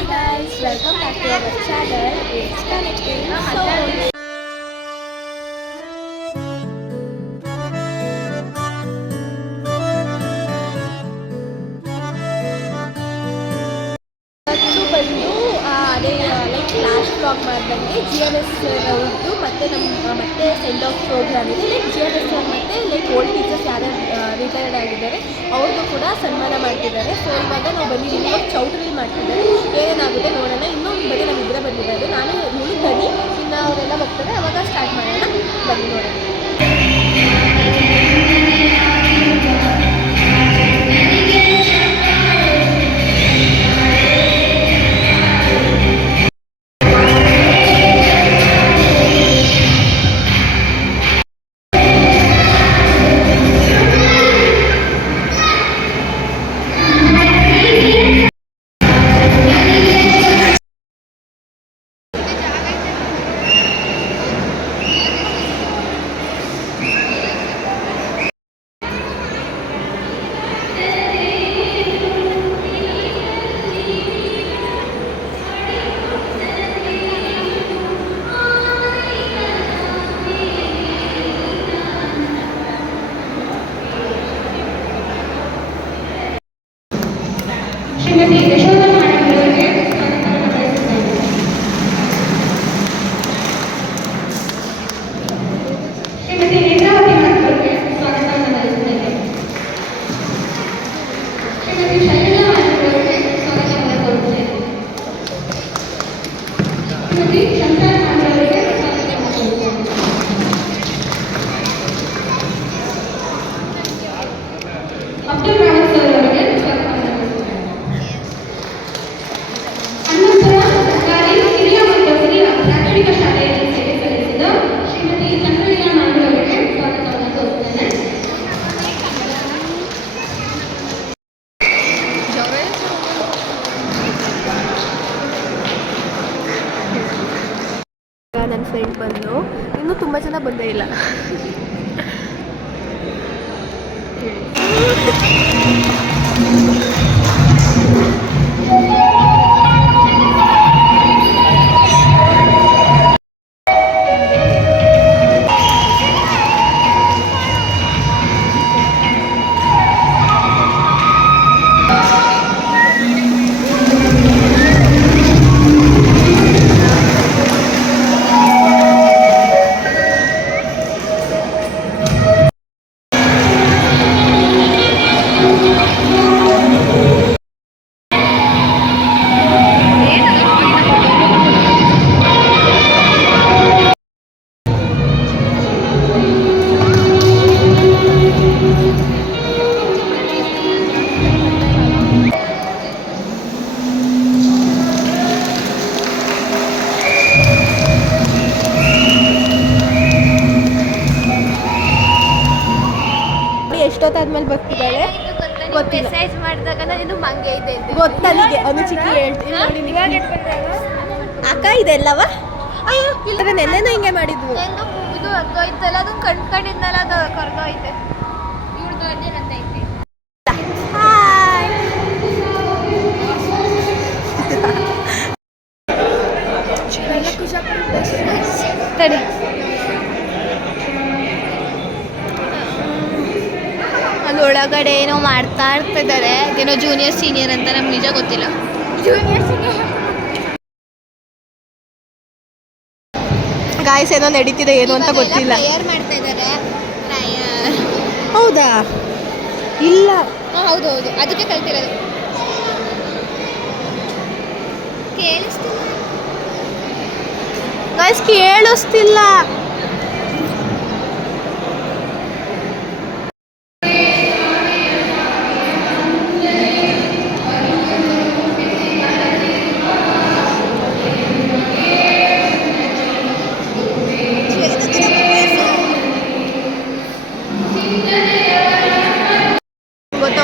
Hi guys, welcome back to our channel. It's Connecting Souls. ಇವತ್ತು ಬಂದು ಅದೇ like last vlog ಮಾಡ್ದಂಗೆ GNS ಅವ್ರದ್ದು ಮತ್ತೆ ಸೆಂಡ್ ಆಫ್ ಪ್ರೋಗ್ರಾಮ್ ಇದೆ. ಲೈಕ್ GNS ಮತ್ತು ಲೈಕ್ ಓಲ್ಡ್ ಟೀಚರ್ಸ್ ಯಾರ್ಯಾರು ರಿಟೈರ್ಡ್ ಆಗಿದ್ದಾರೆ ಅವ್ರಿಗೂ ಕೂಡ ಸನ್ಮಾನ ಮಾಡ್ತಿದ್ದಾರೆ. ಸೊ ಇವಾಗ ನಾವು ಬಂದಿದ್ದೀವಿ, ಇವಾಗ ಚೌಟ್ರಿ ಮಾಡ್ತಿದ್ದಾರೆ. ಏನೇನಾಗುತ್ತೆ ನೋಡೋಣ. ಇನ್ನೂ ಬರೀ ನಮ್ಮಿಬ್ಬರೇ ಬಂದಿದ್ದಾರೆ, ನಾನು ಇವಳು ಬನ್ನಿ, ಇನ್ನು ಅವರೆಲ್ಲ ಬರ್ತಾರೆ, ಅವಾಗ ಸ್ಟಾರ್ಟ್ ಮಾಡೋಣ. ಬನ್ನಿ ನೋಡೋಣ. ನನ್ನ ಫ್ರೆಂಡ್ ಬಂದು ಇನ್ನೂ ತುಂಬ ಜನ ಬಂದೇ ಇಲ್ಲ. ಎಷ್ಟೊತ್ತಾದ್ಮೇಲೆ ಬರ್ತಿದ್ದಾಳೆ ಗೊತ್ತಿಲ್ಲ. ಮೆಸೇಜ್ ಮಾಡಿದಾಗ ನಾನು ಮಂಗೆ ಇದೆ ಗೊತ್ತಲ್ಲಿಗೆ ಅನುಚಿಕಿ ಹೇಳ್ತೀನಿ. ಅಕ್ಕ ಇದೆಲ್ಲವ ಅಯ್ಯೋ ಇಲ್ಲ, ನೆನ್ನೆನೂ ಹಿಂಗೆ ಮಾಡಿದ್ವು. ಇದು ಅರ್ಧೋಯ್ತಲ್ಲ, ಅದನ್ನು ಕಂಡ್ಕೊಂಡಿದ್ನಲ್ಲ, ಅದು ಕರ್ದೋಯ್ತೆ. ಇವ್ರದ್ದು ಅದೇ ನಂದೈತೆ. ತಡಿ, ಅಲ್ಲಿ ಒಳಗಡೆ ಏನೋ ಮಾಡ್ತಾ ಇರ್ತಿದ್ದಾರೆ. ಏನೋ ಜೂನಿಯರ್ ಸೀನಿಯರ್ ಅಂತ, ನಮ್ಗೆ ನಿಜ ಗೊತ್ತಿಲ್ಲ. ಜೂನಿಯರ್ ಸೀನಿಯರ್ ಗಾಯ್ಸ್ ಏನೋ ನಡೀತಿದೆ, ಏನು ಅಂತ ಗೊತ್ತಿಲ್ಲ. ಪ್ರೇಯರ್ ಮಾಡ್ತಾ ಇದ್ದಾರೆ. ಹೌದಾ? ಇಲ್ಲ, ಹೌದು ಹೌದು, ಅದಕ್ಕೆ ಕಲ್ತಿರೋದು. ಕೇಳಿಸ್ತಿಲ್ಲ ಗಾಯ್ಸ್, ಕೇಳಿಸ್ತಿಲ್ಲ.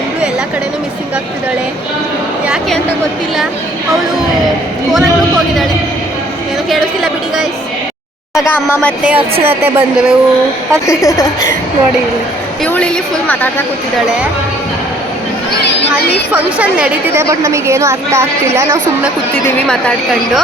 ಒಬ್ಬಳು ಎಲ್ಲ ಕಡೆನೂ ಮಿಸ್ಸಿಂಗ್ ಆಗ್ತಿದ್ದಾಳೆ, ಯಾಕೆ ಅಂತ ಗೊತ್ತಿಲ್ಲ. ಅವಳು ಫೋನಲ್ಲಿ ಹೋಗಿದ್ದಾಳೆ, ಏನೋ ಕೇಳಿಸ್ತಿಲ್ಲ ಬಿಡಿ ಗಾಯ್ಸ್. ಇವಾಗ ಅಮ್ಮ ಮತ್ತೆ ಅರ್ಚನತೆ ಬಂದರು ನೋಡಿ. ಇವಳು ಇಲ್ಲಿ ಫುಲ್ ಮಾತಾಡ್ತಾ ಕೂತಿದ್ದಾಳೆ. ಅಲ್ಲಿ ಫಂಕ್ಷನ್ ನಡೀತಿದೆ, ಬಟ್ ನಮಗೇನು ಅರ್ಥ ಆಗ್ತಿಲ್ಲ. ನಾವು ಸುಮ್ಮನೆ ಕೂತಿದ್ದೀವಿ ಮಾತಾಡ್ಕೊಂಡು.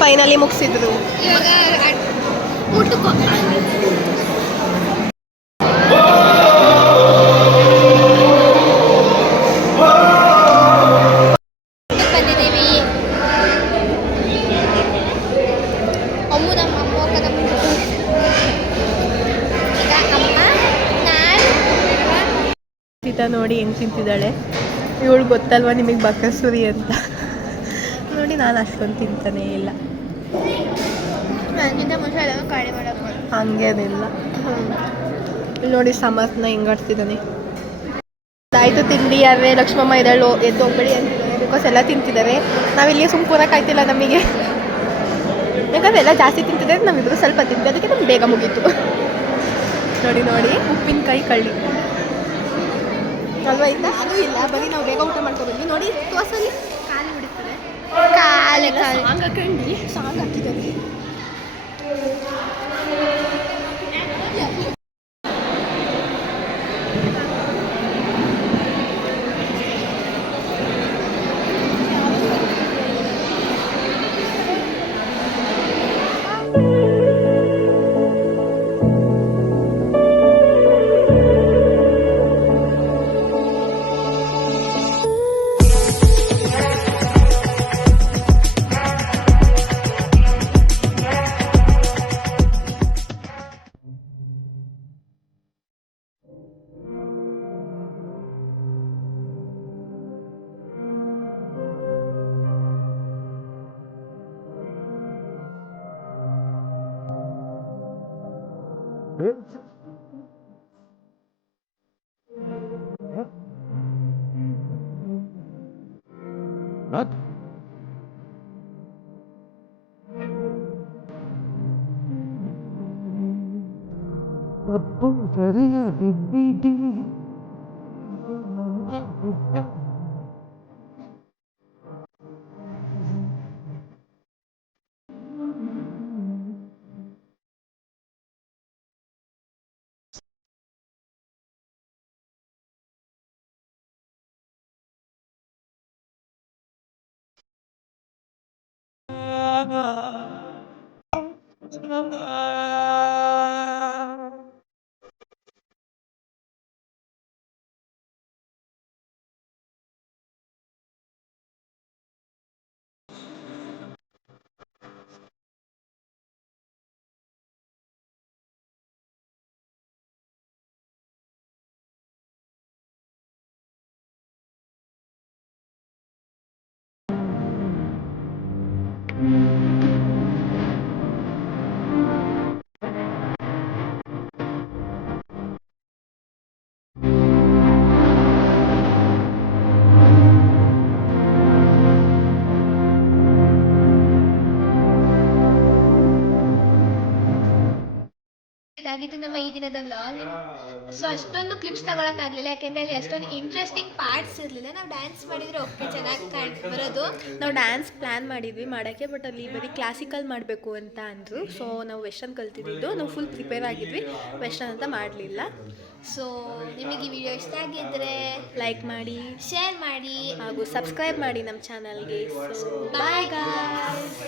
ಫೈನಲಿ ಮುಗಿಸಿದ್ರು. ಊಟಕ್ಕೂ ಬಂದಿದ್ದೀವಿ. ಅಮ್ಮು ನಮ್ಮ ಅಮ್ಮ ಈಗ ಅಮ್ಮ ನಾನು ಸೀತಾ ನೋಡಿ ಹೆಂಗೆ ತಿಂತಿದ್ದಾಳೆ. ಇವಳು ಗೊತ್ತಲ್ವ ನಿಮಗೆ ಬಕಸುರಿ ಅಂತ. ನೋಡಿ ನಾನು ಅಷ್ಟೊಂದು ತಿಂತಾನೇ ಇಲ್ಲ. ಹಂಗೇನಿಲ್ಲ. ಇಲ್ಲಿ ನೋಡಿ ಸಮಸ್ನ ಹಿಂಗಾಡ್ತಿದ್ದಾನೆ. ಆಯಿತು ತಿಂಡಿ ಯಾರೇ ಲಕ್ಷ್ಮಮ್ಮ ಇದಳು ಎದ್ದು ಹೋಗ್ಬೇಡಿ ಅಂತಿದ್ದಾರೆ. ಬಿಕಾಸ್ ಎಲ್ಲ ತಿಂತಿದ್ದಾರೆ. ನಾವಿಲ್ಲಿ ಸುಮ್ಕೂರಕ್ಕಾಯ್ತಿಲ್ಲ ನಮಗೆ. ಯಾಕಂದರೆ ಎಲ್ಲ ಜಾಸ್ತಿ ತಿಂತಿದ್ದಾರೆ, ನಾವಿಬ್ಬರು ಸ್ವಲ್ಪ ತಿಂತೀವಿ. ಅದಕ್ಕೆ ನಮ್ಗೆ ಬೇಗ ಮುಗೀತು. ನೋಡಿ ನೋಡಿ ಉಪ್ಪಿನಕಾಯಿ ಕಳ್ಳಿ ಅಲ್ವಾ ಇದ್ದ ಅದು ಇಲ್ಲ. ಬರೀ ನಾವು ಬೇಗ ಊಟ ಮಾಡ್ಕೊಬಂದ್ವಿ. ನೋಡಿ ತೋಸಲ್ಲಿ ಕಾಲು ಬಿಡುತ್ತದೆ. ಕಾಲು ಸಾಂಗ್ ಹಾಕೊಂಡು ಸಾಂಗ್ ಹಾಕಿದ್ದಾರೆ. What? ಇದಾಗಿತ್ತು ನಮ್ಮ ಈ ದಿನದ ವ್ಲಾಗ್. ಸೊ ಅಷ್ಟೊಂದು ಕ್ಲಿಪ್ಸ್ ತಗೊಳಕ್ಕಾಗಲಿಲ್ಲ, ಯಾಕೆಂದರೆ ಅಲ್ಲಿ ಅಷ್ಟೊಂದು ಇಂಟ್ರೆಸ್ಟಿಂಗ್ ಪಾರ್ಟ್ಸ್ ಇರಲಿಲ್ಲ. ನಾವು ಡ್ಯಾನ್ಸ್ ಮಾಡಿದರೆ ಓಕೆ ಚೆನ್ನಾಗಿ ಬರೋದು. ನಾವು ಡ್ಯಾನ್ಸ್ ಪ್ಲ್ಯಾನ್ ಮಾಡಿದ್ವಿ ಮಾಡೋಕ್ಕೆ, ಬಟ್ ಅಲ್ಲಿ ಬರೀ ಕ್ಲಾಸಿಕಲ್ ಮಾಡಬೇಕು ಅಂತ ಅಂದರು. ಸೊ ನಾವು ವೆಸ್ಟರ್ನ್ ಕಲ್ತಿದ್ದು, ನಾವು ಫುಲ್ ಪ್ರಿಪೇರ್ ಆಗಿದ್ವಿ, ವೆಸ್ಟರ್ನ್ ಅಂತ ಮಾಡಲಿಲ್ಲ. ಸೊ ನಿಮಗೆ ಈ ವಿಡಿಯೋ ಇಷ್ಟ ಆಗಿದ್ದರೆ ಲೈಕ್ ಮಾಡಿ, ಶೇರ್ ಮಾಡಿ ಹಾಗೂ ಸಬ್ಸ್ಕ್ರೈಬ್ ಮಾಡಿ ನಮ್ಮ ಚಾನಲ್ಗೆ. So bye guys.